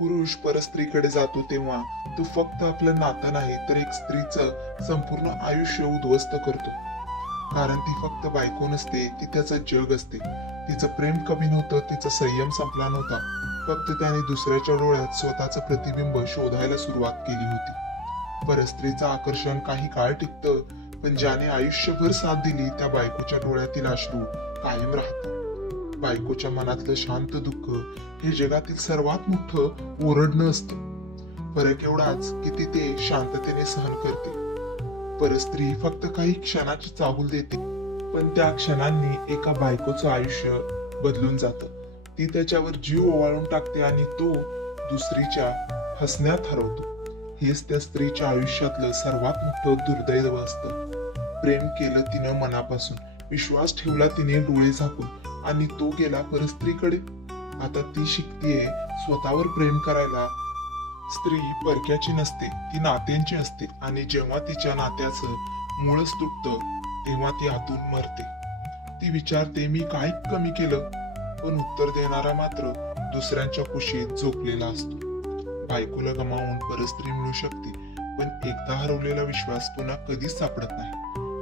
पुरुष परस्त्रीकडे जातो तेव्हा तो फक्त आपलं नातं नाही तर एक स्त्रीचं संपूर्ण आयुष्य उद्ध्वस्त करतो. कारण ती फक्त बायको नसते, ती त्याचं जग असते. तिचं प्रेम कमी नव्हतं, तिचा संयम संपला नव्हता. फक्त त्याने दुसऱ्याच्या डोळ्यात स्वतःचं प्रतिबिंब शोधायला सुरुवात केली होती. परस्त्रीचं आकर्षण काही काळ टिकतं, पण ज्याने आयुष्यभर साथ दिली त्या बायकोच्या डोळ्यातील अश्रू कायम राहतात. बायकोच्या मनातलं शांत दुःख हे जगातील सर्वात मोठं ओरडणं असतं. फरक एवढाच की ती ते शांततेने सहन करते. परस्त्री फक्त काही क्षणाची चाहूल देते, पण त्या क्षणांनी एका बायकोचं आयुष्य बदलून जातं. ती त्याच्यावर जीव ओवाळून टाकते आणि तो दुसरीच्या हसण्यात हरवतो. हेच त्या स्त्रीच्या आयुष्यातलं सर्वात मोठं दुर्दैव असतं. प्रेम केलं तिनं मनापासून, विश्वास ठेवला तिने डोळे झाकून, आणि तो गेला परस्त्रीकडे. आता ती शिकतीये स्वतःवर प्रेम करायला. स्त्री परक्याची नसते, ती नात्यांची असते, आणि जेव्हा तिच्या नात्याचं मूळच तुटतं तेव्हा ती आतून मरते. ती विचारते मी काय कमी केलं, पण उत्तर देणारा मात्र दुसऱ्यांच्या कुशीत झोपलेला असतो. बायकोला गमावून परस्त्री मिळू शकते, पण एकदा हरवलेला विश्वास पुन्हा कधीच सापडत नाही.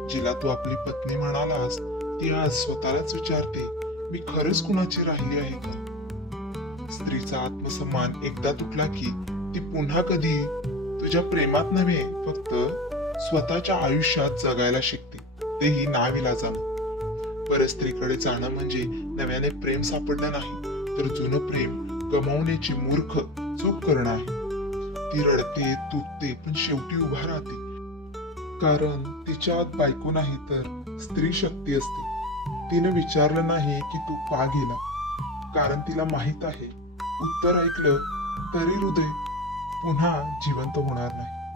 जिला तू आपली पत्नी म्हणालास ती आज स्वतःलाच विचारते मी खरंच कुणाची राहिली आहे का. स्त्रीचा आत्मसन्मान एकदा तुटला की ती पुन्हा कधी तुझ्या प्रेमात नव्हे, फक्त स्वतःच्या आयुष्यात जगायला शिकते, तेही नाविलाजाने. परस्त्रीकडे जाणं म्हणजे नव्याने प्रेम सापडणं नाही, तर जुनं प्रेम गमावण्याची मूर्ख चूक करणं आहे. ती रडते, तुटते, पण शेवटी उभा राहते. कारण तिच्या आत बायको नाही तर स्त्री शक्ती असते. तिने विचारलं नाही की तू का गेला, कारण तिला माहित आहे उत्तर ऐकलं तरी हृदय पुन्हा जिवंत होणार नाही.